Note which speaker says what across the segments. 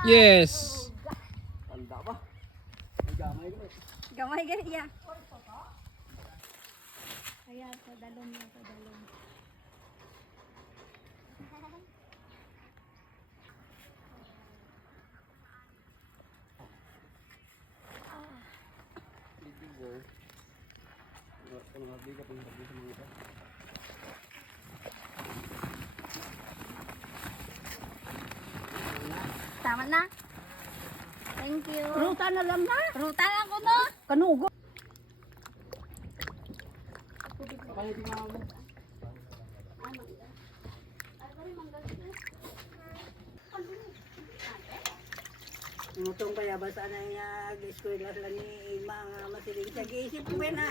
Speaker 1: Yes.
Speaker 2: Tanda ba? Gamay ko.
Speaker 3: Gamay gani iya. Kaya padalom na padalom. Tama na. Thank you.
Speaker 4: Ruta na lang na.
Speaker 3: Ruta lang ko no.
Speaker 4: Kanugo. Itong kaya basta na niya eskwela lang ni mga masiling siya. Giisip mo na.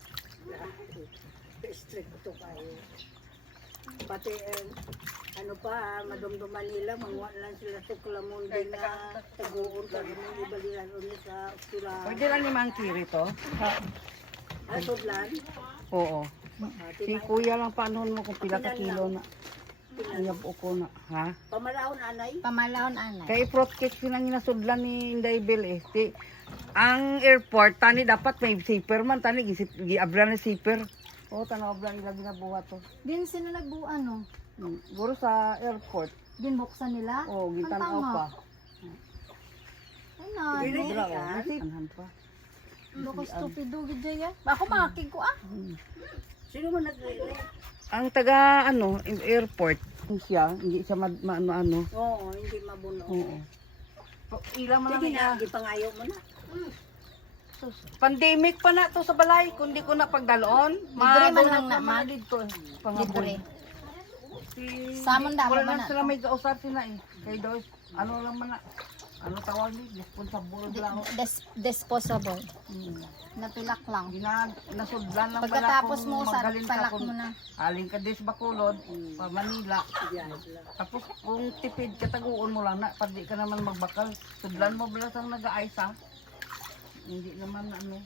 Speaker 4: Strict to kayo. Pati ano pa, madumduman nila, manguha lang sila tuklamun din na taguon ka rin yung ibalihan ulit sa oskula.
Speaker 5: Pwede lang ni Mangkiri to?
Speaker 4: Asodlan.
Speaker 5: Oo. Si kuya lang paanoon mo kung pila ka kilo na. Ayab ko na, ha?
Speaker 4: Pamalahon anay.
Speaker 3: Pamalahon anay.
Speaker 5: Kaya i-broadcast ko nang inasudlan ni Inday Bel eh. Ang airport, tani dapat may zipper man, tani giabra na zipper. Oo, tanaw abra nila ginabuhat to.
Speaker 3: Din sila nagbuan no.
Speaker 5: Guro sa airport.
Speaker 3: Ginbuksan nila.
Speaker 5: Oo, gitanaw pa.
Speaker 3: Ay na.
Speaker 5: Dira o, nasipanhan pa.
Speaker 3: Loko stupido gid ya. Ako makakig ko ah.
Speaker 4: Sino mo nag-relay?
Speaker 5: Ang taga ano, airport, siya, hindi siya ano.
Speaker 4: Oo, hindi mabuno.
Speaker 5: Oo. Ilang man
Speaker 4: Sige
Speaker 5: lang
Speaker 4: na, gipangayo mo na.
Speaker 5: pandemic pa na to sa balay, kundi ko na pagdaloon.
Speaker 3: Libre man lang na, ma.
Speaker 5: dito eh.
Speaker 3: Libre.
Speaker 5: Pangabon.
Speaker 3: Samon damo
Speaker 5: Wala
Speaker 3: man
Speaker 5: na
Speaker 3: na.
Speaker 5: sila may kausap sila eh. Kay Doy, ano lang man na. Ano tawag ni? Responsible lang.
Speaker 3: Disposable.
Speaker 5: Hmm.
Speaker 3: Napilak lang.
Speaker 5: Nasudlan lang
Speaker 3: Pagkatapos
Speaker 5: kung
Speaker 3: mo sa
Speaker 5: magaling ka
Speaker 3: palak
Speaker 5: kung
Speaker 3: mo na.
Speaker 5: aling ka des Bacolod, pa Manila. Tapos kung tipid kataguon mo lang na, pag di ka naman magbakal, sudlan mo bala sang nag-aaysa. Hindi naman ano.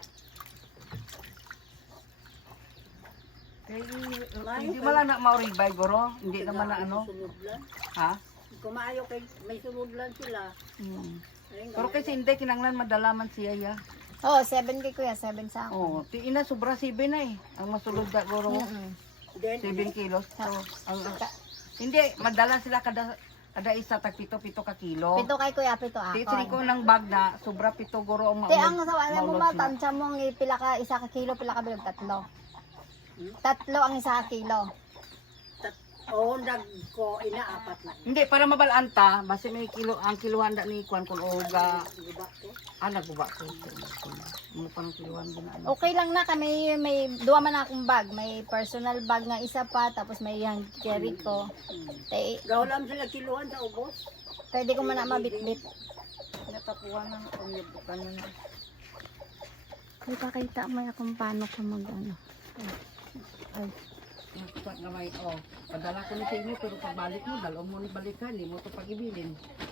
Speaker 5: Hindi mo lang na mauribay, guro. Hindi naman na ano.
Speaker 4: Sunod lang.
Speaker 5: Ha?
Speaker 4: Kumayo kay may sunod lang sila.
Speaker 5: Hmm.
Speaker 4: Ayun,
Speaker 5: Pero kasi hindi, kinanglan madalaman siya ya.
Speaker 3: Oh, 7 kay kuya, 7 sa ako.
Speaker 5: Oo, ti ina sobra 7 na eh. Ang masulod na guro,
Speaker 4: Then,
Speaker 5: 7 kilos. So, hindi, madala sila kada isa tag 7 ka kilo.
Speaker 3: Pito kay kuya, pito
Speaker 5: Ti
Speaker 3: ako.
Speaker 5: ko ng bag na sobra 7 guro ang
Speaker 3: Te ang sa alam mo
Speaker 5: maulod
Speaker 3: ba
Speaker 5: sila.
Speaker 3: tansya mo ang pila ka isa ka kilo, pila ka bilog tatlo. Tatlo ang isa ka kilo.
Speaker 4: oo, nagko inaapat na.
Speaker 5: Hindi, para mabalanta, basta may kilo, ang kiluhan da ni Kwan kung oga.
Speaker 4: Guba ko.
Speaker 5: Nagbuba ko. Ano pa ng kiluhan din na ano.
Speaker 3: Okay lang na kami may duwa man akong bag, may personal bag nga isa pa tapos may hand carry ko. Te
Speaker 4: Gaw lang sila kiluhan sa ubos.
Speaker 3: pwede ko man na mabitbit.
Speaker 5: Natapuan ng pangyabukan na.
Speaker 3: Kaya pakita mo akong paano ko mag ano. Ay,
Speaker 5: Nakita nga may, padala ko ni sa inyo, pero pagbalik mo, dalawang mo ni balikan, hindi mo ito pag-ibilin.